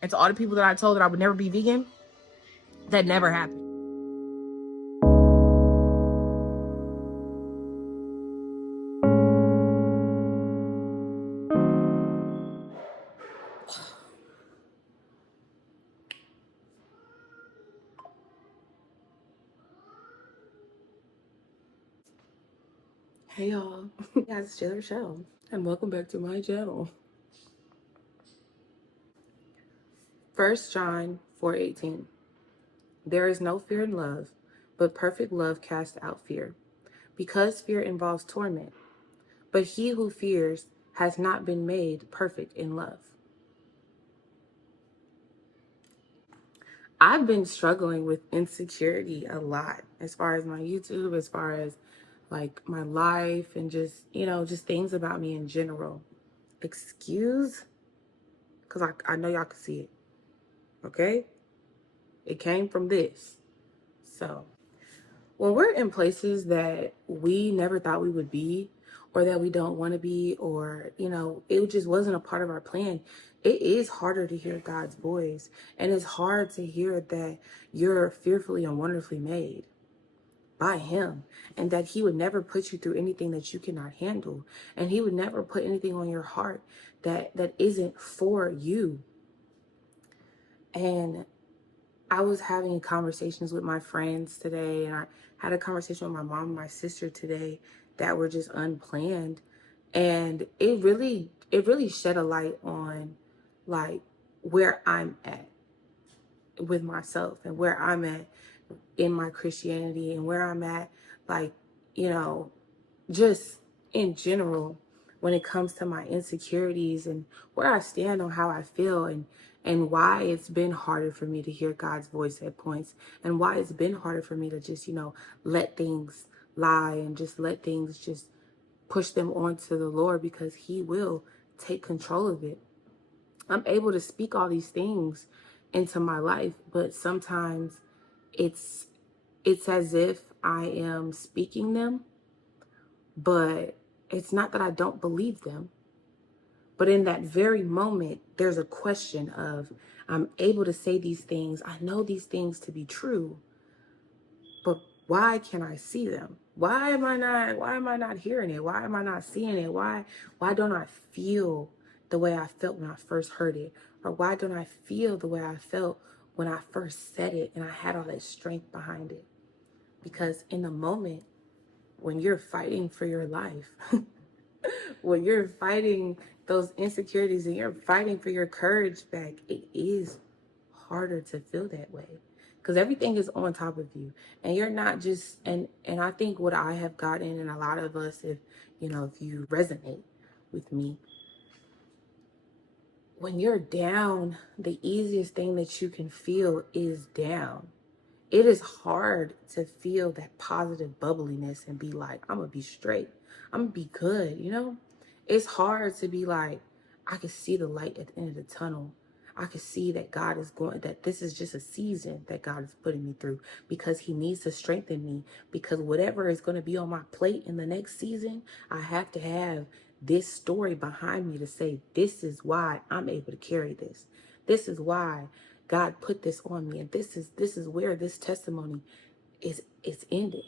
And to all the people that I told that I would never be vegan, that never happened. Hey y'all, guys, it's Jayla Rochelle, and welcome back to my channel. 1 John 4:18. There is no fear in love, but perfect love casts out fear, because fear involves torment. But he who fears has not been made perfect in love. I've been struggling with insecurity a lot as far as my YouTube, as far as like my life, and just, just things about me in general. Excuse? Because I know y'all can see it. Okay? It came from this. So, when we're in places that we never thought we would be, or that we don't want to be, or, it just wasn't a part of our plan, it is harder to hear God's voice. And it's hard to hear that you're fearfully and wonderfully made by him, and that he would never put you through anything that you cannot handle, and he would never put anything on your heart that isn't for you. And I was having conversations with my friends today, and I had a conversation with my mom and my sister today that were just unplanned. And it really shed a light on like where I'm at with myself, and where I'm at in my Christianity, and where I'm at, like, just in general, when it comes to my insecurities, and where I stand on how I feel, and why it's been harder for me to hear God's voice at points, and why it's been harder for me to just, let things lie, and just let things just push them onto the Lord, because he will take control of it. I'm able to speak all these things into my life, but sometimes it's as if I am speaking them, but it's not that I don't believe them. But in that very moment, there's a question of, I'm able to say these things, I know these things to be true, but why can I see them? Why am I not hearing it? Why am I not seeing it? Why don't I feel the way I felt when I first heard it? Or why don't I feel the way I felt when I first said it and I had all that strength behind it? Because in the moment, when you're fighting for your life, when you're fighting those insecurities and you're fighting for your courage back, it is harder to feel that way, because everything is on top of you, and you're not just, and I think what I have gotten, and a lot of us, if you resonate with me, when you're down, the easiest thing that you can feel is down. It is hard to feel that positive bubbliness and be like, I'm gonna be straight, I'm gonna be good, It's hard to be like, I can see the light at the end of the tunnel. I can see that that this is just a season that God is putting me through, because he needs to strengthen me, because whatever is going to be on my plate in the next season, I have to have this story behind me to say, this is why I'm able to carry this. This is why God put this on me, and this is where this testimony is ending.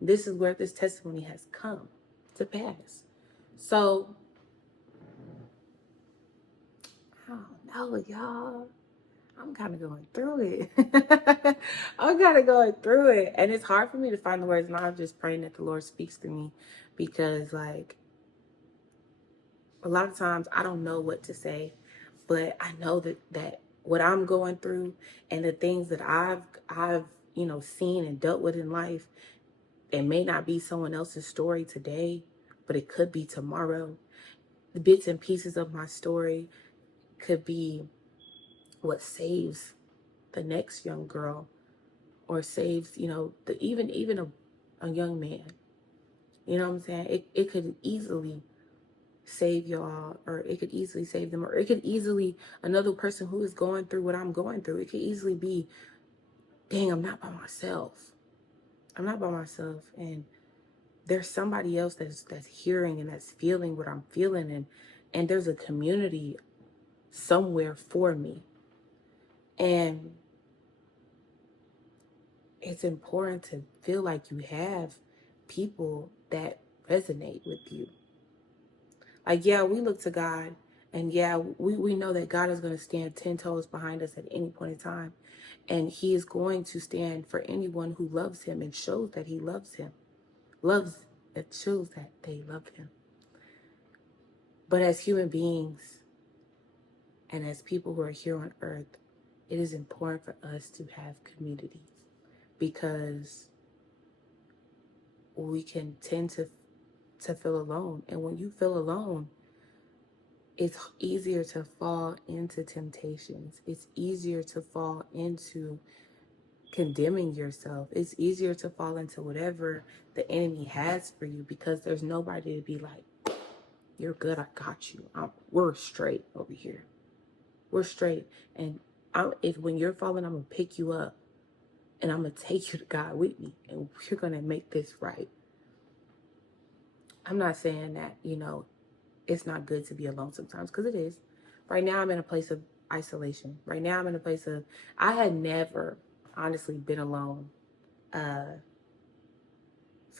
This is where this testimony has come to pass. So, I don't know, y'all. I'm kind of going through it. I'm kind of going through it, and it's hard for me to find the words. And I'm just praying that the Lord speaks to me, because like a lot of times I don't know what to say, but I know that what I'm going through, and the things that I've seen and dealt with in life, it may not be someone else's story today, but it could be tomorrow. The bits and pieces of my story could be what saves the next young girl, or saves, even a young man. You know what I'm saying? It could easily save y'all, or it could easily save them, or it could easily, another person who is going through what I'm going through, it could easily be, dang, I'm not by myself. I'm not by myself. And there's somebody else that's hearing and that's feeling what I'm feeling, and there's a community somewhere for me. And it's important to feel like you have people that resonate with you. Like, yeah, we look to God, and yeah, we know that God is going to stand 10 toes behind us at any point in time. And he is going to stand for anyone who loves him and shows that he loves him. It shows that they love him. But as human beings and as people who are here on earth, it is important for us to have community, because we can tend to feel alone. And when you feel alone, it's easier to fall into temptations. It's easier to fall into condemning yourself. It's easier to fall into whatever the enemy has for you, because there's nobody to be like, you're good, I got you. We're straight over here. We're straight. And if when you're falling, I'm going to pick you up and I'm going to take you to God with me, and we're going to make this right. I'm not saying that, it's not good to be alone sometimes, because it is. Right now, I'm in a place of isolation. Right now, I'm in a place of, I had never honestly been alone for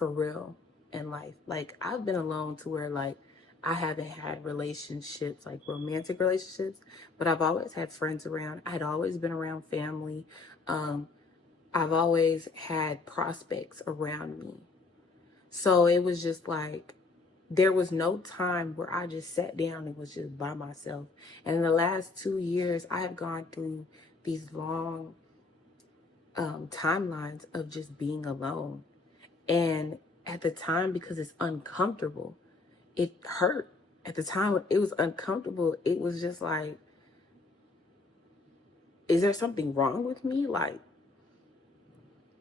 real in life. Like, I've been alone to where, like, I haven't had relationships, like romantic relationships, but I've always had friends around. I'd always been around family. I've always had prospects around me. So it was just like, there was no time where I just sat down and was just by myself. And in the last 2 years, I have gone through these long timelines of just being alone. And at the time, because it's uncomfortable, it hurt. At the time, it was uncomfortable. It was just like, is there something wrong with me? Like,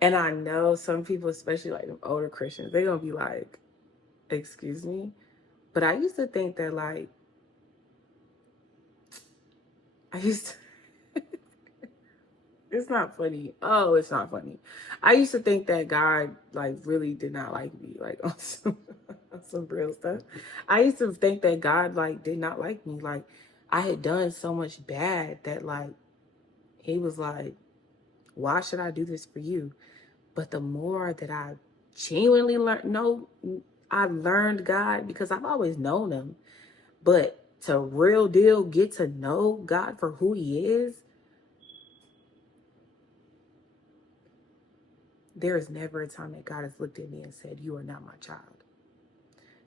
and I know some people, especially like them older Christians, they're going to be like, excuse me? But I used to think that, like, it's not funny. Oh, it's not funny. I used to think that God, like, really did not like me, like, on some real stuff. I used to think that God, like, did not like me. Like, I had done so much bad that, like, he was like, why should I do this for you? But the more that I genuinely I learned God, because I've always known him, but to real deal get to know God for who he is, there is never a time that God has looked at me and said, you are not my child.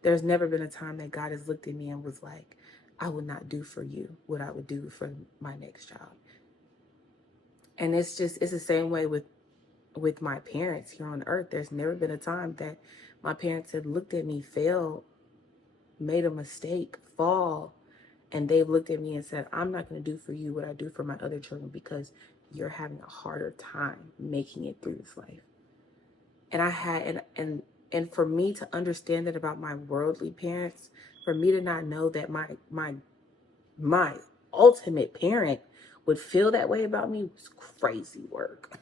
There's never been a time that God has looked at me and was like, I would not do for you what I would do for my next child. And it's the same way with my parents here on earth. There's never been a time that my parents have looked at me, fail, made a mistake, fall, and they've looked at me and said, I'm not going to do for you what I do for my other children, because you're having a harder time making it through this life. And I had, and for me to understand that about my worldly parents, for me to not know that my ultimate parent would feel that way about me was crazy work.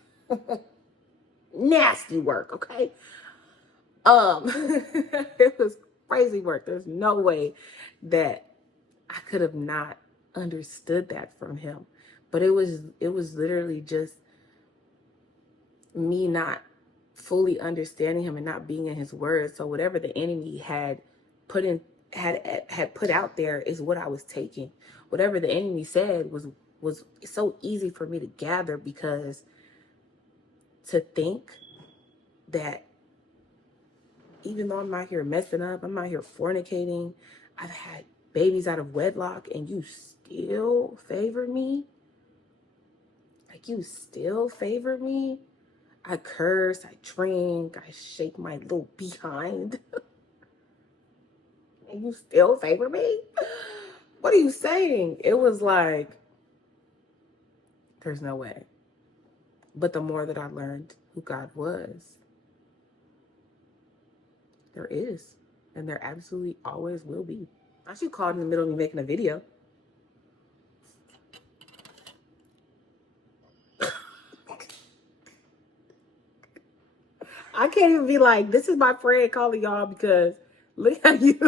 Nasty work, okay? It was crazy work. There's no way that I could have not understood that from him. But it was literally just me not fully understanding him and not being in his word. So whatever the enemy had put out there is what I was taking. Whatever the enemy said was so easy for me to gather, because to think that even though I'm out here messing up, I'm out here fornicating, I've had babies out of wedlock, and you still favor me? Like, you still favor me? I curse, I drink, I shake my little behind. And you still favor me? What are you saying? It was like, there's no way. But the more that I learned who God was, there is. And there absolutely always will be. I should call in the middle of me making a video. I can't even be like, this is my friend calling y'all, because look at you.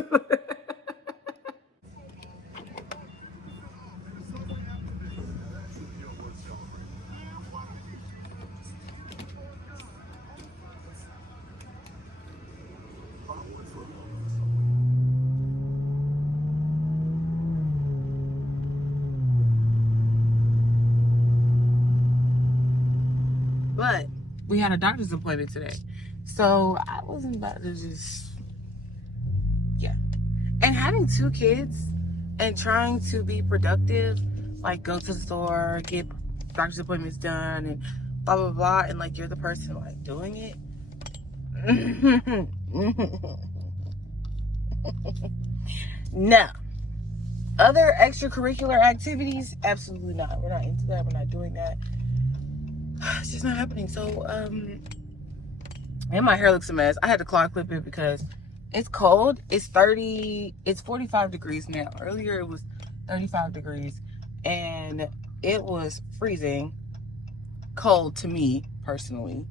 But we had a doctor's appointment today. So I wasn't about to just, yeah. And having 2 kids and trying to be productive, like go to the store, get doctor's appointments done, and blah, blah, blah. And like you're the person like doing it. No. Other extracurricular activities, absolutely not. We're not into that. We're not doing that. It's just not happening. So, and my hair looks a mess. I had to claw clip it because it's cold. It's 45 degrees now. Earlier it was 35 degrees and it was freezing cold to me personally.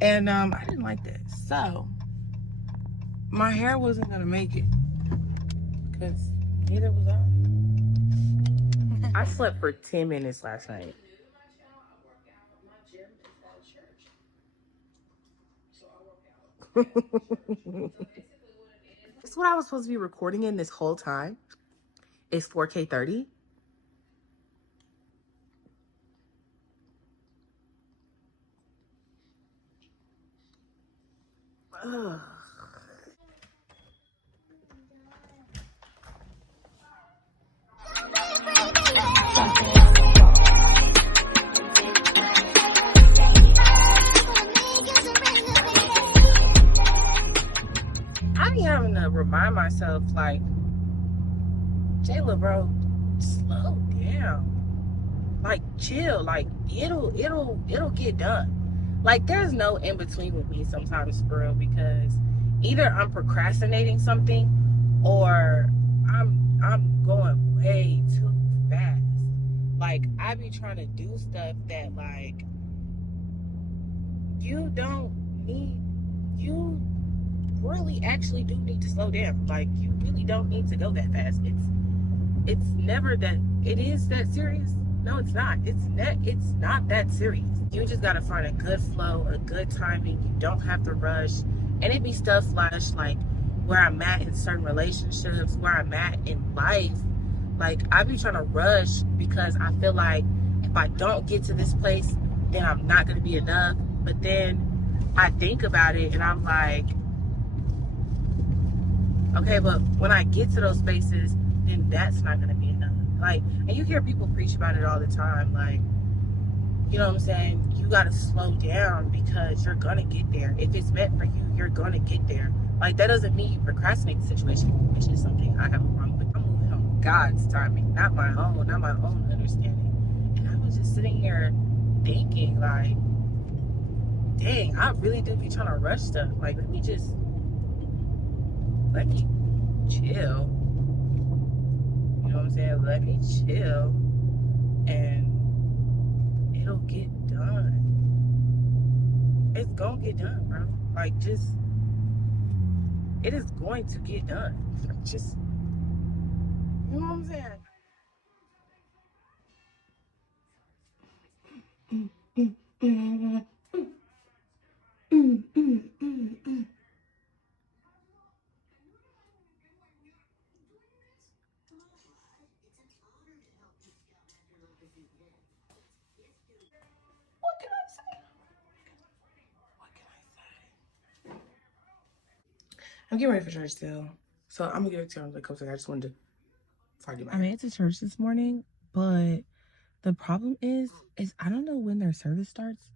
And I didn't like that. So my hair wasn't gonna make it because neither was I. I slept for 10 minutes last night. This is what I was supposed to be recording in this whole time. It's 4K 30. Ugh. I be having to remind myself, like, Jayla, bro, slow down. Like, chill. Like, it'll get done. Like, there's no in between with me sometimes, for real, because either I'm procrastinating something or I'm going way too fast. Like, I be trying to do stuff that, like, you really actually do need to slow down. Like, you really don't need to go that fast. It's never that, it is that serious. No, it's not. It's not that serious. You just gotta find a good flow, a good timing. You don't have to rush. And it be stuff like where I'm at in certain relationships, where I'm at in life. Like, I be trying to rush because I feel like if I don't get to this place, then I'm not gonna be enough. But then I think about it and I'm like, okay, but when I get to those spaces, then that's not gonna be enough. Like, and you hear people preach about it all the time. Like, you know what I'm saying? You gotta slow down because you're gonna get there. If it's meant for you, you're gonna get there. Like, that doesn't mean you procrastinate the situation, which is something I have a problem with. I'm moving on God's timing, not my own understanding. And I was just sitting here thinking, like, dang, I really do be trying to rush stuff. Like, let me chill. You know what I'm saying? Let me chill and it'll get done. It's gonna get done, bro. Like, it is going to get done. Just, you know what I'm saying? What can I say? What can I say? I'm getting ready for church still. So I'm gonna give it to you on the couple seconds. I just wanted to I made it to church this morning, but the problem is I don't know when their service starts,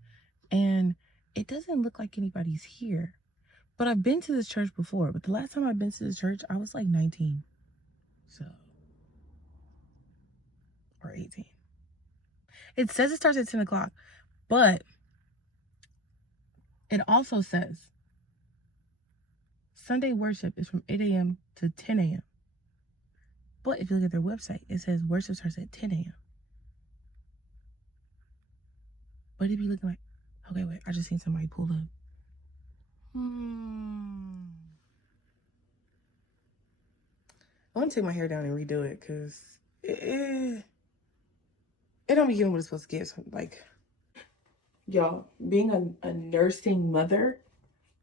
and it doesn't look like anybody's here. But I've been to this church before, but the last time I've been to this church, I was like 19. So, or 18. It says it starts at 10 o'clock, but it also says Sunday worship is from 8 a.m. to 10 a.m. But if you look at their website, it says worship starts at 10 a.m. But if you look like, okay, wait, I just seen somebody pull up. I want to take my hair down and redo it because it don't be giving what it's supposed to give. So, like, y'all, being a nursing mother,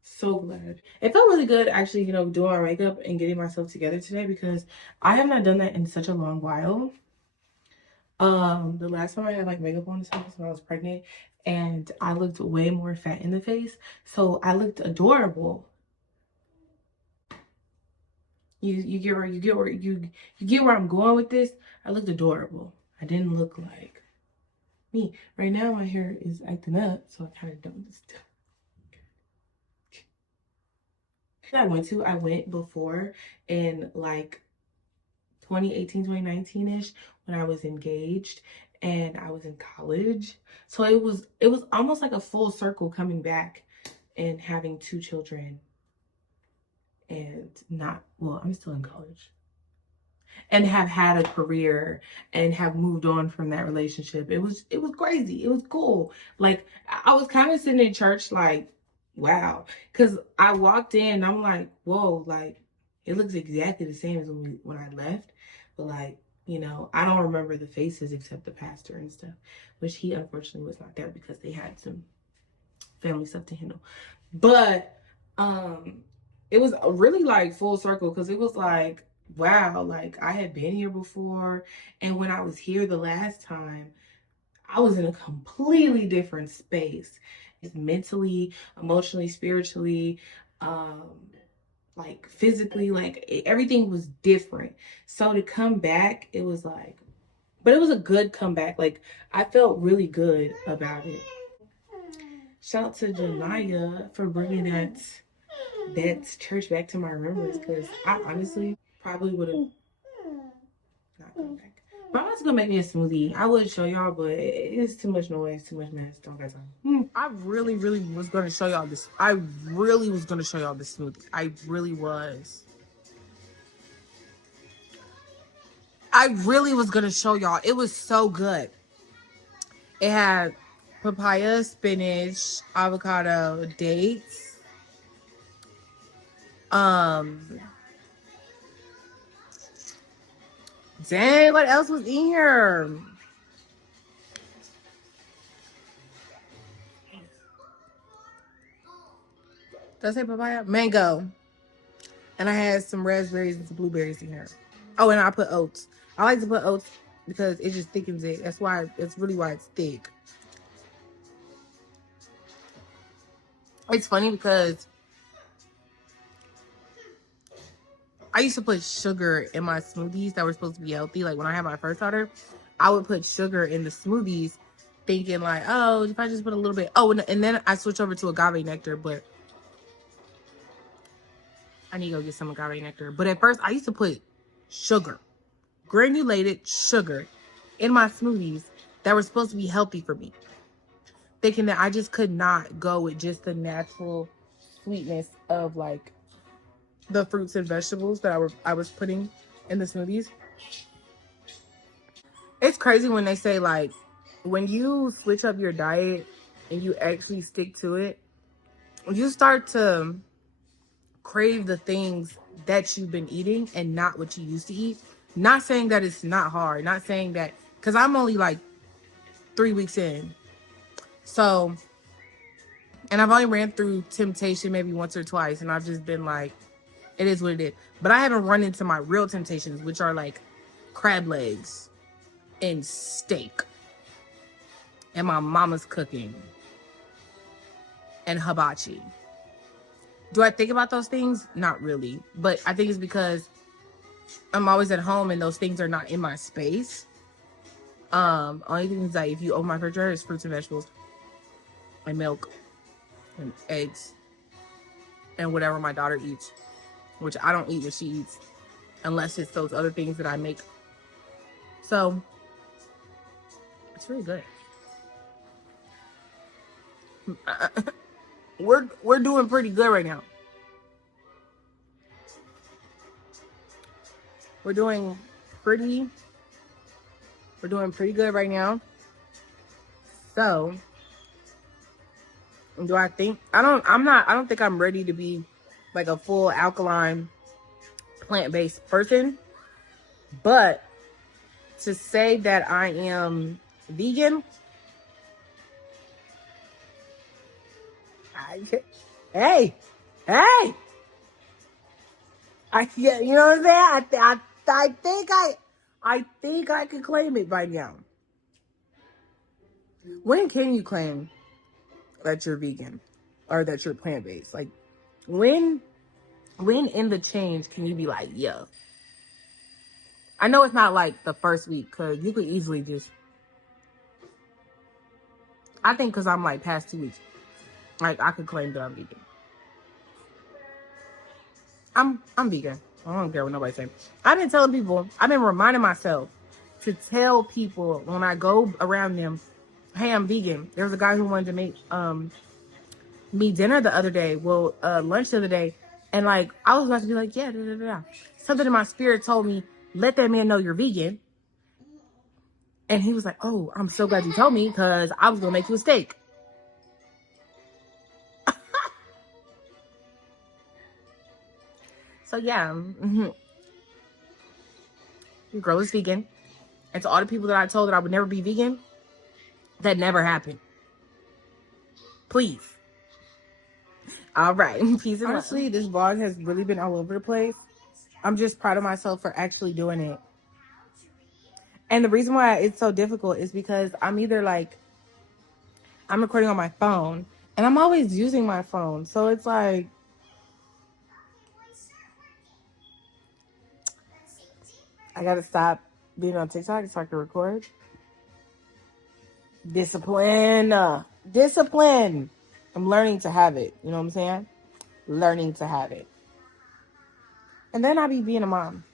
so glad. It felt really good actually, you know, doing my makeup and getting myself together today because I have not done that in such a long while. The last time I had like makeup on and stuff was when I was pregnant, and I looked way more fat in the face, so I looked adorable. You get where I'm going with this. I looked adorable. I didn't look like me. Right now my hair is acting up, so I kind of don't just. I went before in like 2018, 2019-ish, when I was engaged and I was in college. So it was almost like a full circle coming back and having 2 children and not, well, I'm still in college. And have had a career and have moved on from that relationship. It was crazy. It was cool. Like I was kind of sitting in church like, wow. Cause I walked in, I'm like, whoa, like it looks exactly the same as when I left. But like, I don't remember the faces except the pastor and stuff, which he unfortunately was not there because they had some family stuff to handle. But it was really like full circle because it was like, wow, like I had been here before. And when I was here the last time, I was in a completely different space. It's mentally, emotionally, spiritually, like physically, like everything was different. So to come back, it was like, but it was a good comeback. Like I felt really good about it. Shout out to Janaya for bringing that church back to my remembrance, because I honestly probably would have not come back. But I'm about to go make me a smoothie. I would show y'all, but it's too much noise, too much mess. Don't got time. I really, really was going to show y'all this. I really was going to show y'all this smoothie. I really was. I really was going to show y'all. It was so good. It had papaya, spinach, avocado, dates. Dang, what else was in here? Did I say papaya? Mango. And I had some raspberries and some blueberries in here. Oh, and I put oats. I like to put oats because it just thickens it. That's really why it's thick. It's funny because I used to put sugar in my smoothies that were supposed to be healthy. Like when I had my first daughter, I would put sugar in the smoothies thinking like, oh, if I just put a little bit. Oh, and then I switched over to agave nectar, but I need to go get some agave nectar. But at first, I used to put sugar, granulated sugar, in my smoothies that were supposed to be healthy for me, thinking that I just could not go with just the natural sweetness of like the fruits and vegetables that I was putting in the smoothies. It's crazy when they say like when you switch up your diet and you actually stick to it, you start to crave the things that you've been eating and not what you used to eat. Not saying that it's not hard, not saying that, because I'm only like 3 weeks in. So, and I've only ran through temptation maybe once or twice, and I've just been like, it is what it is. But I haven't run into my real temptations, which are like crab legs and steak and my mama's cooking and hibachi. Do I think about those things? Not really. But I think it's because I'm always at home and those things are not in my space. Only things that if you open my refrigerator is fruits and vegetables and milk and eggs and whatever my daughter eats, which I don't eat what she eats unless it's those other things that I make. So it's really good. We're doing pretty good right now. We're doing pretty good right now. So do I think I don't think I'm ready to be like a full alkaline plant-based person, but to say that I am vegan, hey, you know what I'm saying? I think I can claim it by now. When can you claim that you're vegan or that you're plant-based? Like, when in the change can you be like, yeah? I know it's not like the first week, because you could easily just, I think because I'm like past 2 weeks, like I could claim that I'm vegan. I'm vegan. I don't care what nobody say. I've been telling people, I've been reminding myself to tell people when I go around them, hey, I'm vegan. There was a guy who wanted to make me dinner the other day, lunch the other day, and like I was about to be like, yeah, da, da, da, da. Something in my spirit told me, let that man know you're vegan. And he was like, oh, I'm so glad you told me, because I was gonna make you a steak. So yeah, your girl is vegan. And to all the people that I told that I would never be vegan, that never happened. Please. All right. Peace and love. Honestly, this vlog has really been all over the place. I'm just proud of myself for actually doing it. And the reason why it's so difficult is because I'm either like, I'm recording on my phone, and I'm always using my phone. So it's like, I gotta stop being on TikTok so I can record. Discipline. Discipline. I'm learning to have it. You know what I'm saying? Learning to have it. And then I'll be being a mom.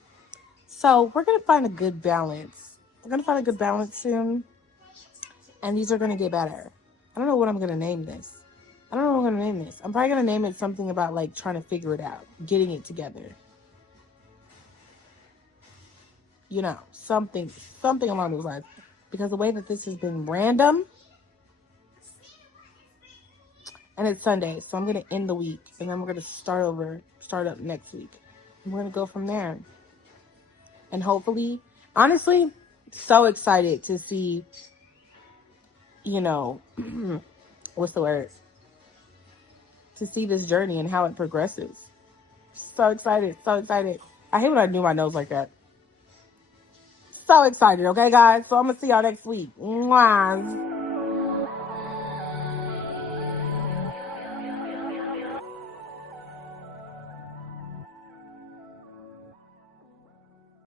So we're going to find a good balance. We're going to find a good balance soon. And these are going to get better. I don't know what I'm going to name this. I don't know what I'm going to name this. I'm probably going to name it something about like trying to figure it out. Getting it together. You know, something along those lines. Because the way that this has been random. And it's Sunday. So I'm going to end the week. And then we're going to start up next week. And we're going to go from there. And hopefully, honestly, so excited to see, you know, what's the word? To see this journey and how it progresses. So excited, so excited. I hate when I do my nose like that. So excited, okay, guys? So I'm going to see y'all next week. Mwah.